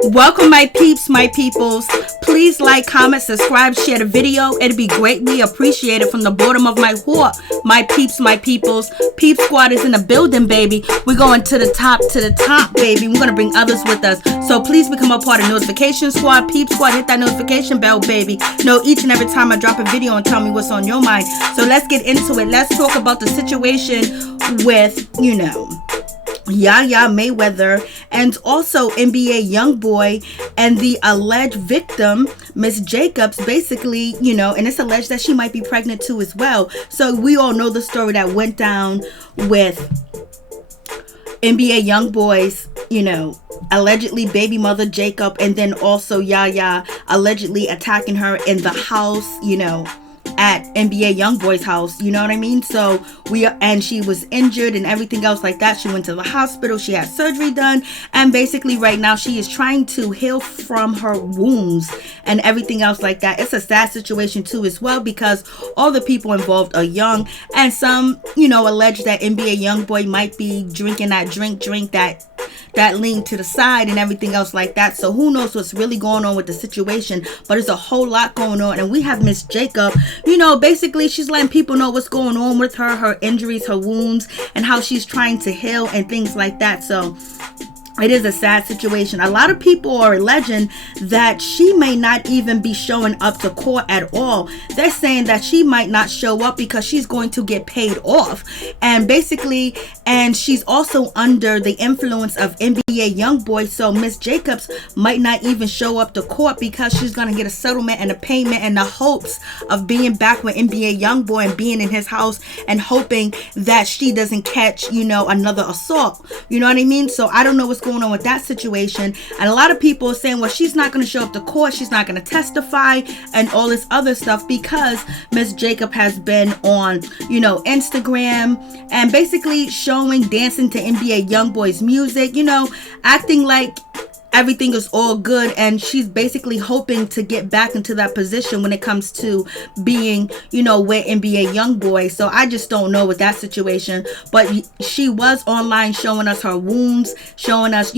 Welcome, my peeps, my peoples. Please like, comment, subscribe, share the video. It'd be greatly appreciated from the bottom of my heart. My peeps, my peoples. Peep Squad is in the building, baby. We're going to the top, baby. We're going to bring others with us. So please become a part of Notification Squad. Peep Squad, hit that notification bell, baby. Know each and every time I drop a video and tell me what's on your mind. So let's get into it. Let's talk about the situation with, Mayweather and also NBA Youngboy and the alleged victim, Miss Jacobs, basically, and it's alleged that she might be pregnant too as well. So we all know the story that went down with NBA Youngboy's, allegedly baby mother Jacob, and then also Yaya allegedly attacking her in the house, at NBA Youngboy's house, you know what I mean? So and she was injured and everything else like that. She went to the hospital, she had surgery done, and basically right now she is trying to heal from her wounds and everything else like that. It's a sad situation too as well, because all the people involved are young, and some, allege that NBA Youngboy might be drinking that drink that lean to the side and everything else like that. So who knows what's really going on with the situation, but there's a whole lot going on. And we have Miss Jacob, basically she's letting people know what's going on with her injuries, her wounds, and how she's trying to heal and things like that. So it is a sad situation. A lot of people are alleging that she may not even be showing up to court at all. They're saying that she might not show up because she's going to get paid off. And basically, and she's also under the influence of NBA Youngboy. So Miss Jacobs might not even show up to court because she's going to get a settlement and a payment in the hopes of being back with NBA Youngboy and being in his house and hoping that she doesn't catch, another assault. You know what I mean? So I don't know what's going on with that situation, and a lot of people are saying, well, she's not going to show up to court, she's not going to testify and all this other stuff, because Miss Jacob has been on Instagram and basically dancing to NBA Youngboy's music, acting like everything is all good, and she's basically hoping to get back into that position when it comes to being, with NBA Youngboy. So I just don't know with that situation, but she was online showing us her wounds, showing us,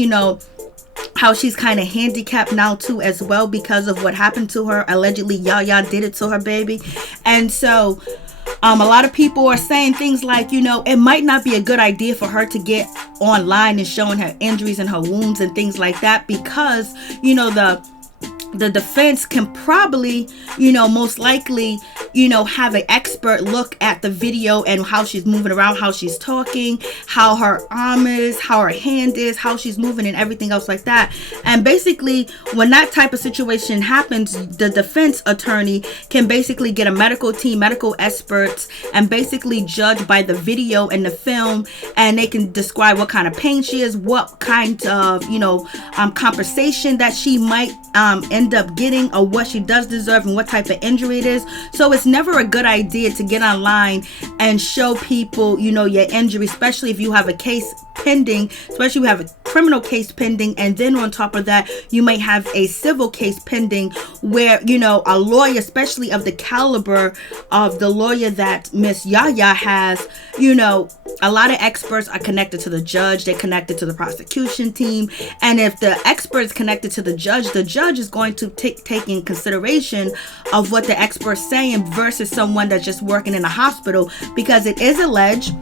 how she's kind of handicapped now too as well because of what happened to her. Allegedly Yaya did it to her baby. And so a lot of people are saying things like, it might not be a good idea for her to get online and showing her injuries and her wounds and things like that, because, the defense can probably, most likely, have an expert look at the video and how she's moving around, how she's talking, how her arm is, how her hand is, how she's moving and everything else like that. And basically, when that type of situation happens, the defense attorney can basically get a medical team, medical experts, and basically judge by the video and the film, and they can describe what kind of pain she is, what kind of, compensation that she might end up getting, or what she does deserve and what type of injury it is. So it's never a good idea to get online and show people, your injury, especially if you have a case pending, especially if you have a criminal case pending, and then on top of that you might have a civil case pending where, a lawyer, especially of the caliber of the lawyer that Miss Yaya has, a lot of experts are connected to the judge, they're connected to the prosecution team, and if the expert is connected to the judge is going to take in consideration of what the expert's saying versus someone that's just working in a hospital, because it is alleged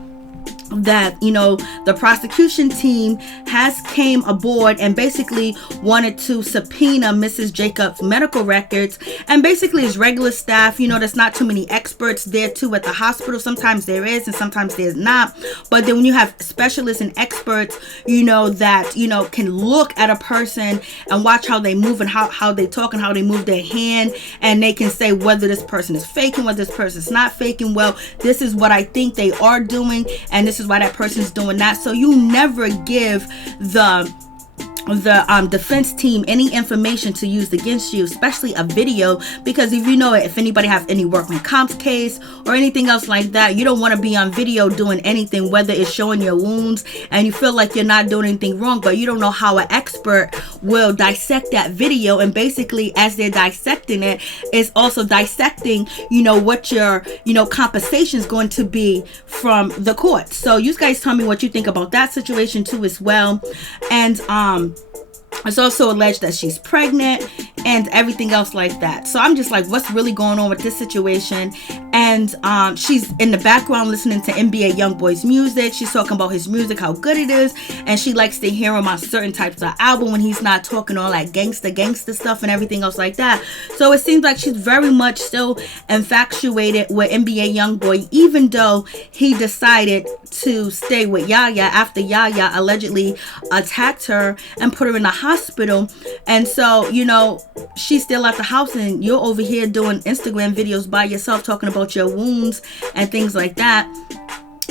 that the prosecution team has came aboard and basically wanted to subpoena Mrs. Jacobs' medical records, and basically as regular staff, there's not too many experts there too at the hospital. Sometimes there is and sometimes there's not, but then when you have specialists and experts that can look at a person and watch how they move and how they talk and how they move their hand, and they can say whether this person is faking, whether this person is not faking. Well, this is what I think they are doing, and this is why that person's doing that. So you never give the defense team any information to use against you, especially a video, because if anybody have any workman comp case or anything else like that, you don't want to be on video doing anything, whether it's showing your wounds and you feel like you're not doing anything wrong, but you don't know how an expert will dissect that video. And basically as they're dissecting it, it's also dissecting what your compensation is going to be from the court. So you guys tell me what you think about that situation too as well. And It's also alleged that she's pregnant and everything else like that. So I'm just like, what's really going on with this situation? And she's in the background listening to NBA Youngboy's music. She's talking about his music, how good it is. And she likes to hear him on certain types of album when he's not talking all that gangsta stuff and everything else like that. So it seems like she's very much still infatuated with NBA Youngboy, even though he decided to stay with Yaya after Yaya allegedly attacked her and put her in the hospital. And so, you know, she's still at the house and you're over here doing Instagram videos by yourself talking about your wounds and things like that.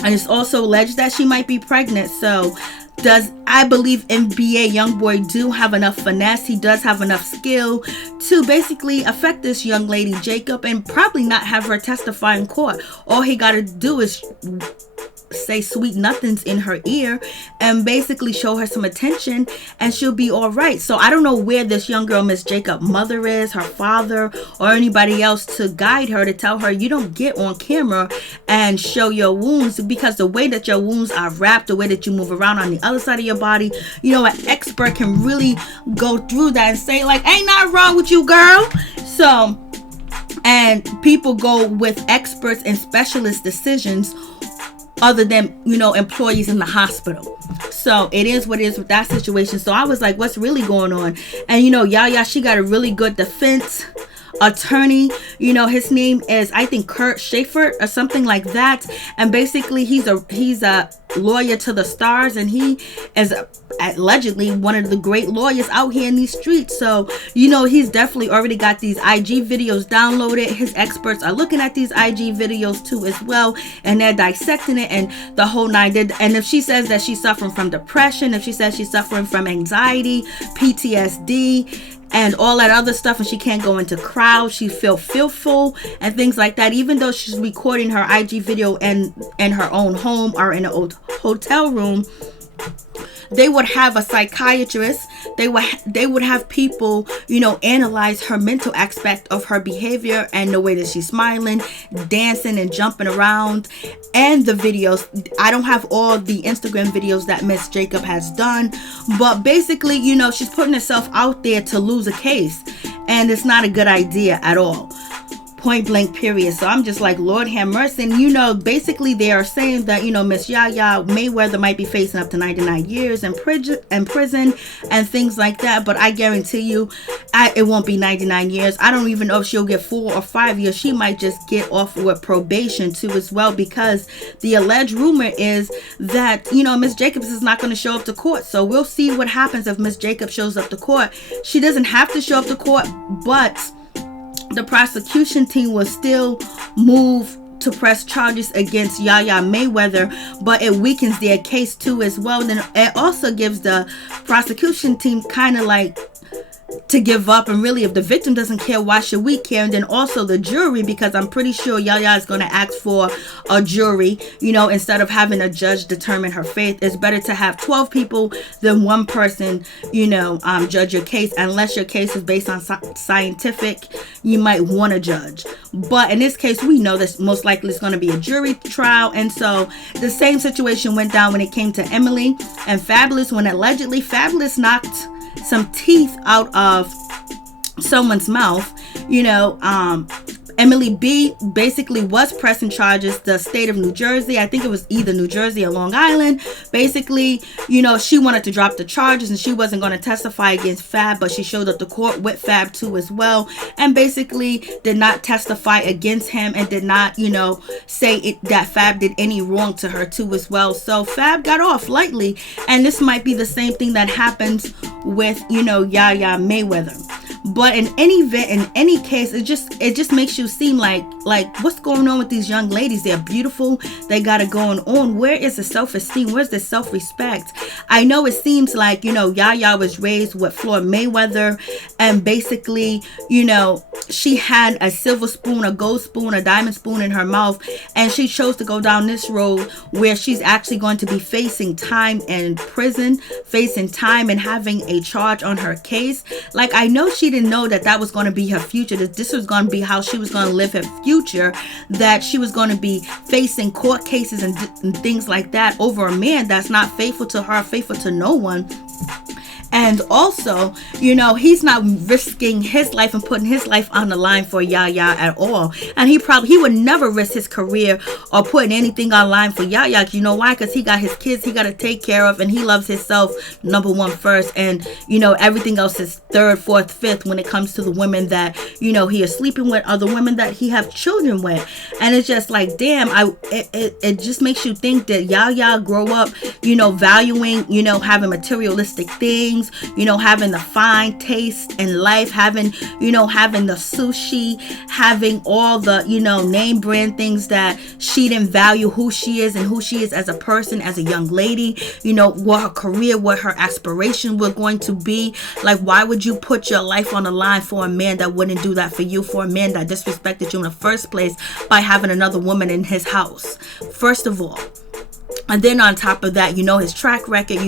And it's also alleged that she might be pregnant. So I believe NBA Youngboy do have enough finesse. He does have enough skill to basically affect this young lady Jacob and probably not have her testify in court. All he got to do is say sweet nothings in her ear and basically show her some attention and she'll be all right. So I don't know where this young girl Miss Jacobs' mother is, her father, or anybody else to guide her, to tell her you don't get on camera and show your wounds, because the way that your wounds are wrapped, the way that you move around on the other side of your body, you know, an expert can really go through that and say like, ain't nothing wrong with you, girl. So, and people go with experts and specialist decisions other than, you know, employees in the hospital. So it is what it is with that situation. So I was like, what's really going on? And, you know, Yaya, she got a really good defense attorney. You know, his name is, I think, Kurt Schaefer or something like that. And basically he's a lawyer to the stars, and he is allegedly one of the great lawyers out here in these streets. So, you know, he's definitely already got these IG videos downloaded. His experts are looking at these IG videos too as well, and they're dissecting it and the whole nine. And if she says that she's suffering from depression, if she says she's suffering from anxiety, PTSD, and all that other stuff, and she can't go into crowds, she feel fearful and things like that, even though she's recording her IG video in her own home or in an old hotel room, they would have a psychiatrist, they would have people, you know, analyze her mental aspect of her behavior and the way that she's smiling, dancing and jumping around, and the videos. I don't have all the Instagram videos that Miss Jacob has done, but basically, you know, she's putting herself out there to lose a case, and it's not a good idea at all. Point blank period. So I'm just like, Lord have mercy. And, you know, basically they are saying that, you know, Miss Yaya Mayweather might be facing up to 99 years in prison and things like that. But I guarantee you, it won't be 99 years. I don't even know if she'll get 4 or 5 years. She might just get off with probation too as well, because the alleged rumor is that, you know, Miss Jacobs is not going to show up to court. So we'll see what happens if Miss Jacobs shows up to court. She doesn't have to show up to court, but the prosecution team will still move to press charges against Yaya Mayweather, but it weakens their case too as well. Then it also gives the prosecution team kind of like to give up, and really, if the victim doesn't care, why should we care? And then also the jury, because I'm pretty sure Yaya is going to ask for a jury, you know, instead of having a judge determine her fate. It's better to have 12 people than one person, you know, judge your case. Unless your case is based on scientific, you might want to judge. But in this case, we know that most likely it's going to be a jury trial. And so the same situation went down when it came to Emily and Fabulous, when allegedly Fabulous knocked some teeth out of someone's mouth. You know, Emily B basically was pressing charges. The state of New Jersey, I think it was either New Jersey or Long Island, basically, you know, she wanted to drop the charges and she wasn't going to testify against Fab, but she showed up to court with Fab too as well, and basically did not testify against him and did not, you know, say that Fab did any wrong to her too as well. So Fab got off lightly, and this might be the same thing that happens with, you know, Yaya Mayweather. But in any event, in any case, it just makes you seem like what's going on with these young ladies? They're beautiful. They got it going on. Where is the self-esteem? Where's the self-respect? I know it seems like, you know, Yaya was raised with Floyd Mayweather, and basically, you know, she had a silver spoon, a gold spoon, a diamond spoon in her mouth, and she chose to go down this road where she's actually going to be facing time in prison, facing time and having a charge on her case. Like, I know she didn't know that was going to be her future, that this was going to be how she was going to live her future, that she was going to be facing court cases and things like that over a man that's not faithful to her, faithful to no one. And also, he's not risking his life and putting his life on the line for Yaya at all. And he would never risk his career or putting anything online for Yaya. You know why? Because he got his kids he got to take care of, and he loves himself number one first. And everything else is third, fourth, fifth when it comes to the women that he is sleeping with, or the women that he have children with. And it's just like, damn, it just makes you think that Yaya grow up valuing having materialistic things, having the fine taste in life, having the sushi, having all the name brand things that she didn't value who she is and who she is as a person, as a young lady, what her career, what her aspiration was going to be. Like, why would you put your life on the line for a man that wouldn't do that for you, for a man that disrespected you in the first place by having another woman in his house, first of all? And then on top of that, his track record,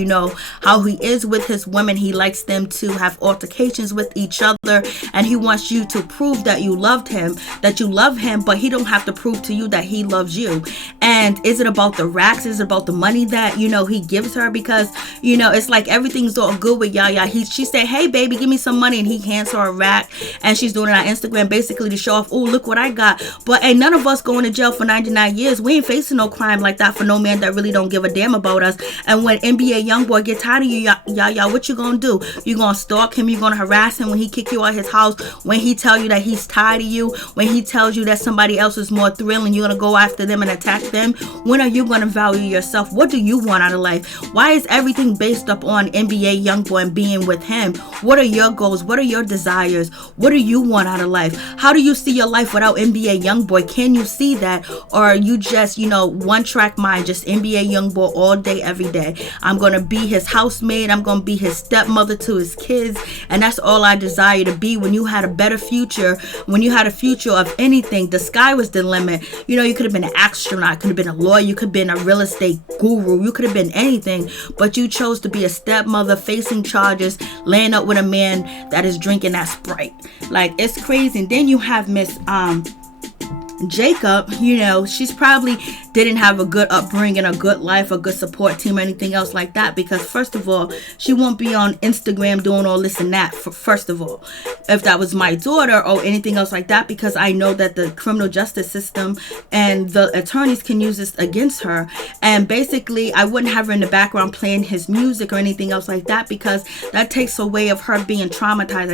how he is with his women. He likes them to have altercations with each other, and he wants you to prove that you love him, but he don't have to prove to you that he loves you. And is it about the racks? Is it about the money that, he gives her? Because, it's like everything's all good with Yaya. She said, hey, baby, give me some money. And he hands her a rack, and she's doing it on Instagram basically to show off, oh, look what I got. But ain't none of us going to jail for 99 years. We ain't facing no crime like that for no man that really don't give a damn about us. And when NBA Youngboy get tired of you, Yaya, what you gonna do? You gonna stalk him? You gonna harass him when he kick you out his house? When he tell you that he's tired of you? When he tells you that somebody else is more thrilling, you're gonna go after them and attack them? When are you gonna value yourself? What do you want out of life? Why is everything based up on NBA Youngboy and being with him? What are your goals? What are your desires? What do you want out of life? How do you see your life without NBA Youngboy? Can you see that? Or are you just, one track mind, just NBA Youngboy all day, every day? I'm going to be his housemaid. I'm going to be his stepmother to his kids. And that's all I desire to be. When you had a better future, when you had a future of anything, the sky was the limit. You could have been an astronaut, could have been a lawyer, you could have been a real estate guru, you could have been anything, but you chose to be a stepmother facing charges, laying up with a man that is drinking that Sprite. Like, it's crazy. And then you have Miss Jacob, she's probably didn't have a good upbringing, a good life, a good support team, or anything else like that, because first of all, she won't be on Instagram doing all this and that, first of all, if that was my daughter or anything else like that, because I know that the criminal justice system and the attorneys can use this against her. And basically, I wouldn't have her in the background playing his music or anything else like that, because that takes away of her being traumatized.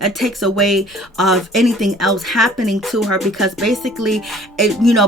It takes away of anything else happening to her, because basically,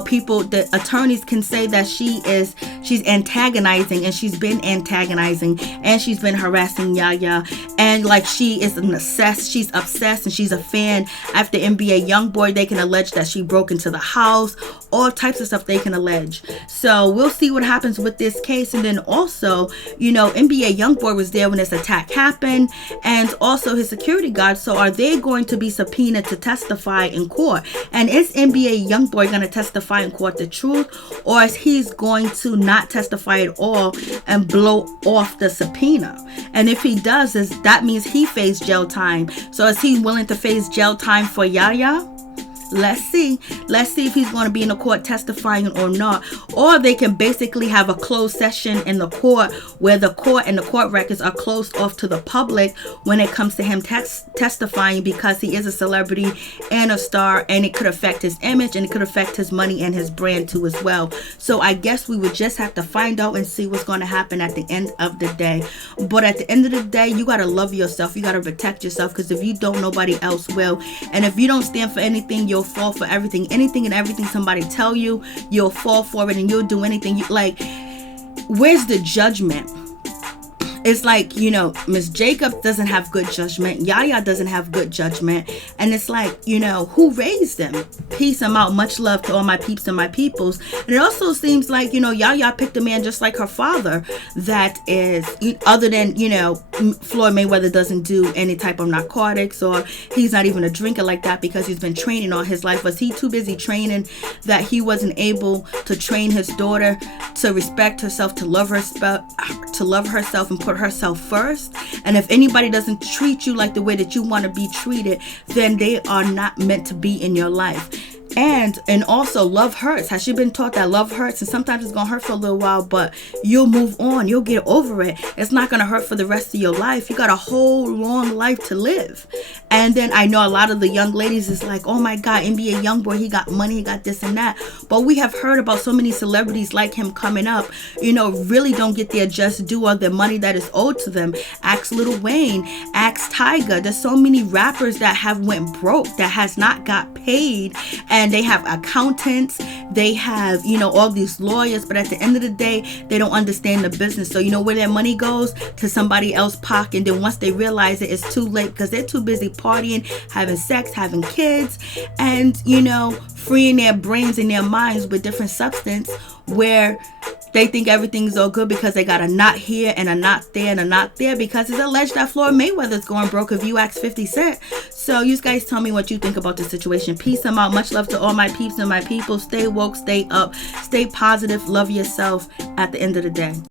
people, the attorneys can say that she's antagonizing, and she's been antagonizing, and she's been harassing Yaya, and like she's obsessed, and she's a fan. After NBA Youngboy, they can allege that she broke into the house, all types of stuff they can allege. So we'll see what happens with this case. And then also, NBA Youngboy was there when this attack happened, and also his security guard. So are they going to be subpoenaed to testify in court? And is NBA Youngboy going to testify in court the truth, or is he's going to not testify at all and blow off the subpoena? And if he does, that means he faced jail time. So is he willing to face jail time for Yaya? Let's see if he's going to be in the court testifying or not. Or they can basically have a closed session in the court, where the court and the court records are closed off to the public when it comes to him testifying, because he is a celebrity and a star, and it could affect his image, and it could affect his money and his brand too as well. So I guess we would just have to find out and see what's going to happen at the end of the day. But at the end of the day, you got to love yourself. You got to protect yourself, because if you don't, nobody else will. And if you don't stand for anything, you'll fall for everything and everything somebody tell you. You'll fall for it, and you'll do anything. Where's the judgment? It's like, Miss Jacobs doesn't have good judgment. Yaya doesn't have good judgment. And it's like, who raised them? Peace, I'm out. Much love to all my peeps and my peoples. And it also seems like, Yaya picked a man just like her father that is, other than, Floyd Mayweather doesn't do any type of narcotics, or he's not even a drinker like that, because he's been training all his life. Was he too busy training that he wasn't able to train his daughter to respect herself, to love herself and put herself first? And if anybody doesn't treat you like the way that you want to be treated, then they are not meant to be in your life. And also, love hurts. Has she been taught that love hurts, and sometimes it's gonna hurt for a little while, but you'll move on, you'll get over it. It's not gonna hurt for the rest of your life. You got a whole long life to live. And then I know a lot of the young ladies is like, oh my God, NBA Youngboy, he got money, he got this and that. But we have heard about so many celebrities like him coming up, really don't get their just due or their money that is owed to them. Ask Lil Wayne, ask Tyga. There's so many rappers that have went broke, that has not got paid, and they have accountants, they have, all these lawyers, but at the end of the day, they don't understand the business. So where their money goes? To somebody else's pocket. And then once they realize it, it's too late, because they're too busy partying, having sex, having kids, and freeing their brains and their minds with different substance, where they think everything's all good because they got a knot here and a knot there and a knot there, because it's alleged that Floyd Mayweather's going broke, if you ask 50 Cent. So you guys tell me what you think about the situation. Peace. I'm out. Much love to all my peeps and my people. Stay woke, stay up, stay positive, love yourself at the end of the day.